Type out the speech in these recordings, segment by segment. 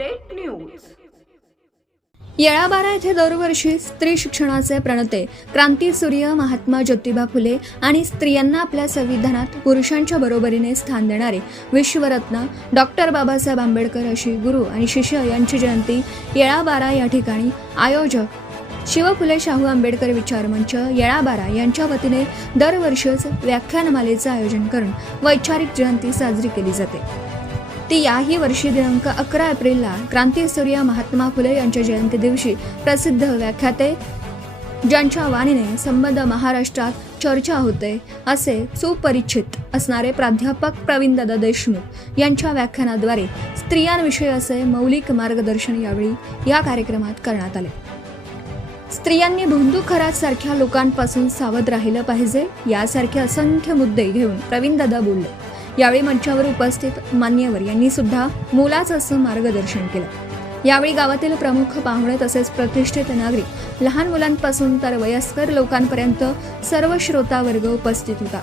Update news. येळाबारा येथे दरवर्षी स्त्री शिक्षणाचे प्रणेते क्रांतीसूर्य महात्मा ज्योतिबा फुले आणि स्त्रियांना आपल्या संविधानात पुरुषांच्या बरोबरीने स्थान देणारे विश्वरत्न डॉक्टर बाबासाहेब आंबेडकर अशी गुरु आणि शिष्य यांची जयंती येळाबारा या ठिकाणी आयोजक शिव फुले शाहू आंबेडकर विचार मंच येळाबारा यांच्या वतीने दरवर्षीच व्याख्यानमालेचे आयोजन करून वैचारिक जयंती साजरी केली जाते. ती याही वर्षी दिनांक 11 एप्रिलला क्रांतीसूर्य महात्मा फुले यांच्या जयंती दिवशी प्रसिद्ध व्याख्याते ज्यांच्या वाणीने संबंध महाराष्ट्रात चर्चा होते असे सुपरिचित असणारे प्राध्यापक प्रवीणदादा देशमुख यांच्या व्याख्यानाद्वारे स्त्रियांविषयी असे मौलिक मार्गदर्शन यावेळी या कार्यक्रमात करण्यात आले. स्त्रियांनी बंदूक सारख्या लोकांपासून सावध राहिलं पाहिजे यासारखे असंख्य मुद्दे घेऊन प्रवीणदादा बोलले. यावेळी मंचावर उपस्थित मान्यवर यांनी सुद्धा मोलाचं असं मार्गदर्शन केलं. यावेळी गावातील प्रमुख पाहुणे तसेच प्रतिष्ठित नागरिक लहान मुलांपासून तर वयस्कर लोकांपर्यंत सर्व श्रोता वर्ग उपस्थित होता.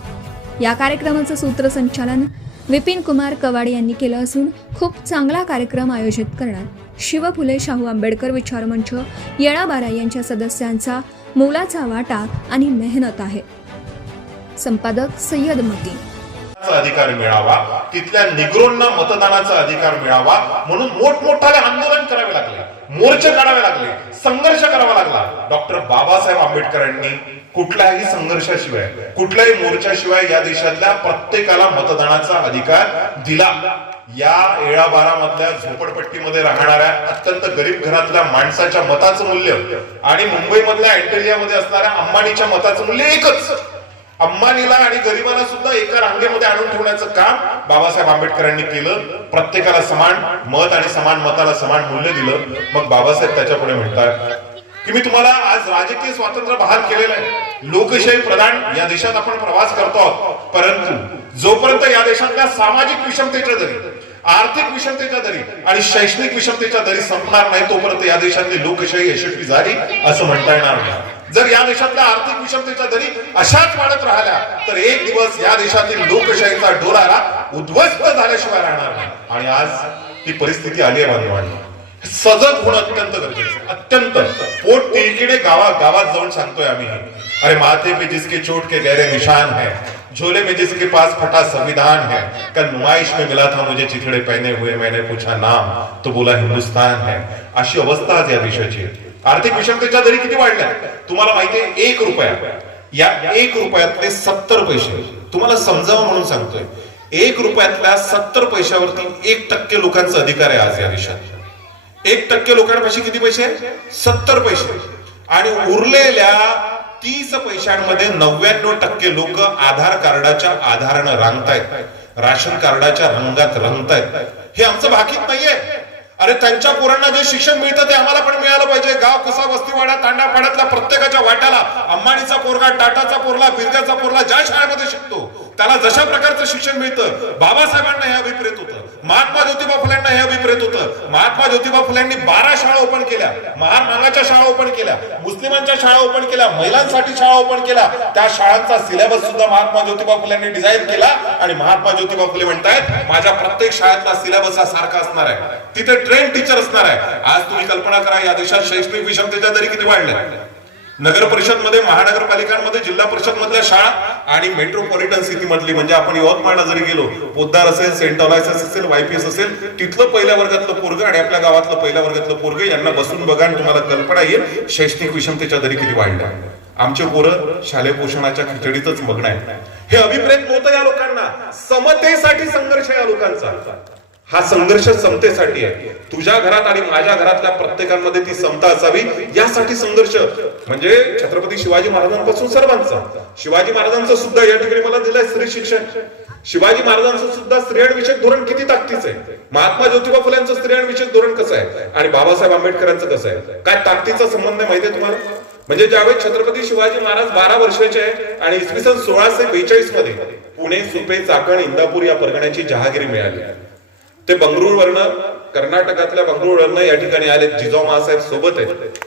या कार्यक्रमाचं सूत्रसंचालन विपिन कुमार कवाडे यांनी केलं असून खूप चांगला कार्यक्रम आयोजित करण्यात शिव फुले शाहू आंबेडकर विचार मंच येळाबारा यांच्या सदस्यांचा मोलाचा वाटा आणि मेहनत आहे. संपादक सय्यद मती. अधिकार मिळावा, तिथल्या निग्रोंना मतदानाचा अधिकार मिळावा म्हणून मोठमोठाले आंदोलन करावे लागले, मोर्चे काढावे लागले, संघर्ष करावा लागला. डॉक्टर बाबासाहेब आंबेडकरांनी कुठल्याही संघर्षाशिवाय, कुठल्याही मोर्चाशिवाय या देशातल्या प्रत्येकाला मतदानाचा अधिकार दिला. या येळाबारा मधल्या झोपडपट्टीमध्ये राहणाऱ्या अत्यंत गरीब घरातल्या माणसाच्या मताचं मूल्य आणि मुंबई मधल्या अँटेलियामध्ये असणाऱ्या अंबानीच्या मताचं मूल्य एकच. अंबानीला आणि गरिबाला सुद्धा एका रांगेमध्ये आणून ठेवण्याचं काम बाबासाहेब आंबेडकरांनी केलं. प्रत्येकाला समान मत आणि समान मताला समान मूल्य दिलं. मग बाबासाहेब त्याच्यापुढे म्हणतात की मी तुम्हाला आज राजकीय स्वातंत्र्य बहाल केलेलं आहे, लोकशाही प्रधान या देशात आपण प्रवास करतो आहोत, परंतु जोपर्यंत या देशातल्या सामाजिक विषमतेच्या दरी, आर्थिक विषमतेच्या दरी आणि शैक्षणिक विषमतेच्या दरी संपणार नाही तोपर्यंत या देशातली लोकशाही यशस्वी झाली असं म्हणता येणार नाही. जर या देशातल्या आर्थिक विषमतेच्या दरी अशाच वाढत राहिल्या तर एक दिवस या देशातील लोकशाहीचा डोलारा उद्ध्वस्त झाल्याशिवाय राहणार नाही. आणि आज ती परिस्थिती आली आहे बांधवांनी. सजग होणं अत्यंत गरजेचं, अत्यंत. पोट तिळकीने गावात जाऊन सांगतोय आम्ही, अरे माथे पे जिसके चोट के गहरे निशान है, झोले में जिसके पास फटा संविधान है, कल नुमाइश में मिला था मुझे चिथड़े पहने हुए, मैंने पूछा नाम तो बोला हिंदुस्तान है. अशी अवस्था आज या देशाची. आर्थिक विषमतेच्या दरी किती वाढल्या तुम्हाला माहितीये? 1 रुपया, या 1 रुपयातले 70 पैसे तुम्हाला समजावं म्हणून सांगतोय. 1 रुपयातल्या 70 पैशावरती 1% लोकांचा अधिकार आहे आज या देशात. 1% लोकांपाशी किती पैसे? 70 पैसे. आणि उरलेल्या 30 पैशांमध्ये 99% लोक आधार कार्डाच्या आधारानं रांगतायत, राशन कार्डाच्या रंगात रंगतायत. हे आमचं भाकीत नाहीये. अरे त्यांच्या पोरांना जे शिक्षण मिळतं ते आम्हाला पण मिळालं पाहिजे. गाव कसा, वस्तीवाडा, तांडापाड्यातल्या प्रत्येकाच्या वाट्याला अंबानीचा पोरगा, टाटाचा पोरला, बिर्ग्याचा पोरला ज्या शाळेमध्ये शिकतो त्याला जशा प्रकारचं शिक्षण मिळतं. बाबासाहेबांना हे अभिप्रेत होतं, महात्मा ज्योतिबा फुल्यांना हे अभिप्रेत होतं. महात्मा ज्योतिबा फुल्यांनी 12 शाळा ओपन केल्या, महान मागाच्या शाळा ओपन केल्या, मुस्लिमांच्या शाळा ओपन केल्या, महिलांसाठी शाळा ओपन केल्या. त्या शाळांचा सिलेबस सुद्धा महात्मा ज्योतिबा फुल्यांनी डिझाईन केला. आणि महात्मा ज्योतिबा फुले म्हणतायत माझ्या प्रत्येक शाळेतला सिलेबस हा सारखा असणार आहे, तिथे ट्रेन टीचर असणार आहे. आज तुम्ही कल्पना करा या देशात शैक्षणिक विषमतेच्या दरी किती वाढल्या. नगर परिषद मध्ये, महानगरपालिकांमध्ये, जिल्हा परिषद मधल्या शाळा आणि मेट्रोपॉलिटन सिटी मधली म्हणजे आपण यवतमाळला जरी गेलो, पोद्दार असेल, सेंट अलायन्स असेल, वायपीएस असेल, तिथलं पहिल्या वर्गातलं पोरग आणि आपल्या गावातलं पहिल्या वर्गातलं पोरग यांना बसून बघा आणि तुम्हाला कल्पना येईल शैक्षणिक विषमतेच्या दरी किती वाढल्या. आमचे पोरं शालेय पोषणाच्या खिचडीतच मग्न आहेत. हे अभिप्रेत नव्हतं या लोकांना. समतेसाठी संघर्ष या लोकांचा. हा संघर्ष समतेसाठी आहे. तुझ्या घरात आणि माझ्या घरातल्या प्रत्येकामध्ये ती समता असावी यासाठी संघर्ष. म्हणजे छत्रपती शिवाजी महाराजांपासून सर्वांचा. शिवाजी महाराजांचं सुद्धा या ठिकाणी मला दिलंय स्त्री शिक्षण. शिवाजी महाराजांचं सुद्धा स्त्रियांविषयक धोरण किती ताकदीचं आहे. महात्मा ज्योतिबा फुल्यांचं स्त्रियांविषयक धोरण कसं आहे आणि बाबासाहेब आंबेडकरांचं कसं आहे. काय ताकदीचा संबंध आहे माहितीये तुम्हाला? म्हणजे ज्यावेळी छत्रपती शिवाजी महाराज 12 वर्षाचे आहे आणि इसवी सन 1642 मध्ये पुणे, सुपे, चाकण, इंदापूर या परगण्याची जहागिरी मिळाली. ते बंगळुरूवरनं, कर्नाटकातल्या बंगळुरूवरनं या ठिकाणी आले. जिजाऊ महासाहेब सोबत आहेत.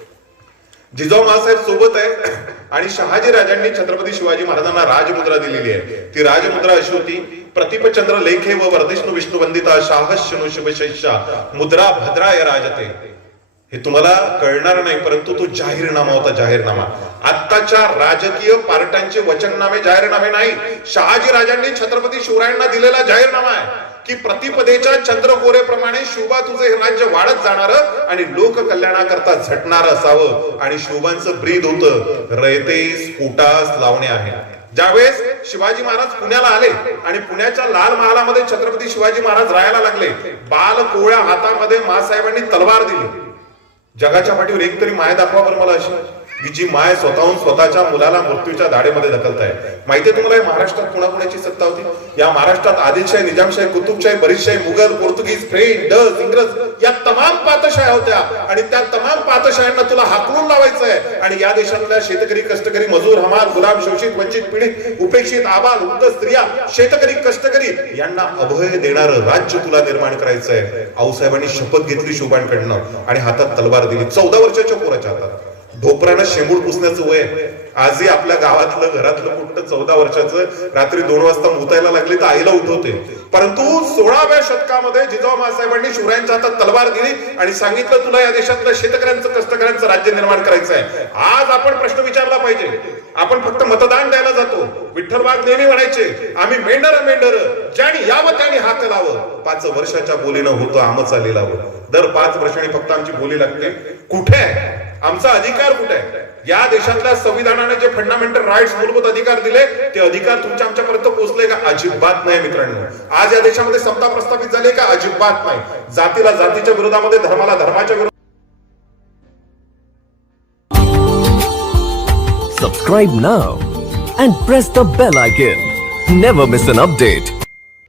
जिजाऊ महासाहेब सोबत आहे आणि शहाजी राजांनी छत्रपती शिवाजी महाराजांना राजमुद्रा दिलेली आहे. ती राजमुद्रा अशी होती प्रतिपचंद्र लेखे व वर्धिष्णू विष्णू वंदिता शाहश्यनु शुभशैषा मुद्रा भद्राय राजते. हे तुम्हाला कळणार नाही, परंतु तो जाहीरनामा होता, जाहीरनामा. आत्ताच्या राजकीय पार्ट्यांचे वचननामे जाहीरनामे नाही, शहाजी राजांनी छत्रपती शिवरायांना दिलेला जाहीरनामा आहे की प्रतिपदेच्या चंद्रकोरेप्रमाणे शिवबा तुझे हे राज्य वाढत जाणार आणि लोक कल्याणाकरता झटणार असावं. आणि शिवबांचं ब्रीद होतं रयते स्फुटास लावणे आहे. ज्यावेळेस शिवाजी महाराज पुण्याला आले आणि पुण्याच्या लाल महालामध्ये छत्रपती शिवाजी महाराज राहायला लागले, बाल कोळ्या हातामध्ये मासाहेबांनी तलवार दिली. जगाच्या पाठीवर एक तरी माय दाखवा बरं मला अशी की जी माय स्वतःहून स्वतःच्या मुलाला मृत्यूच्या दाढेमध्ये ढकलताय. माहितीये तुम्हाला या महाराष्ट्रात कुणाकुणाची सत्ता होती? या महाराष्ट्रात आदिलशाही, निजामशाही, कुतुबशाही, बरीचशाही, मुघल, पोर्तुगीज, फ्रेंच, डच, इंग्रज या तमाम पातशाह्या होत्या. आणि त्या तमाम पातशाह्यांना तुला हाकलून लावायचं आहे. आणि या देशातल्या शेतकरी, कष्टकरी, मजूर, हमाल, गुलाम, शोषित, वंचित, पीडित, उपेक्षित, आबाल, वृद्ध, स्त्रिया, शेतकरी, कष्टकरी यांना अभय देणारं राज्य तुला निर्माण करायचं आहे. आऊसाहेबांनी शपथ घेतली शिवबांकडनं आणि हातात तलवार दिली. 14 वर्षाच्या पोराच्या हातात. ढोपरानं शेंबूड पुसण्याचं वय. आजही आपल्या गावातलं घरातलं कुठं 14 वर्षाचं रात्री 2 वाजता मुतायला लागले तर आईला उठवते. परंतु 16व्या शतकामध्ये जिजाऊ माँसाहेबांनी शिवरायांच्या हातात तलवार दिली आणि सांगितलं तुला या देशातलं शेतकऱ्यांचं, कष्टकऱ्यांचं राज्य निर्माण करायचं आहे. आज आपण प्रश्न विचारला पाहिजे. आपण फक्त मतदान द्यायला जातो. विठ्ठल वाघ नेहमी म्हणायचे आम्ही मेंढर मेंढर ज्याने यावं त्याने हाक लावं. 5 वर्षाच्या बोलीनं होतं आमचा लिलावं. दर 5 वर्षांनी फक्त आमची बोली लागते. कुठे आहे आमचा अधिकार? कुठे आहे? या देशातल्या संविधानाने जे फंडामेंटल राईट्स, मूलभूत अधिकार दिले ते अधिकार तुमच्या आमच्यापर्यंत पोहोचले का? अजिबात नाही मित्रांनो. आज या देशामध्ये सत्ता प्रस्थापित झाली का? अजिबात नाही. जातीला जातीच्या विरोधामध्ये, धर्माला धर्माच्या विरोधात. Subscribe now and press the bell icon. Never miss an update.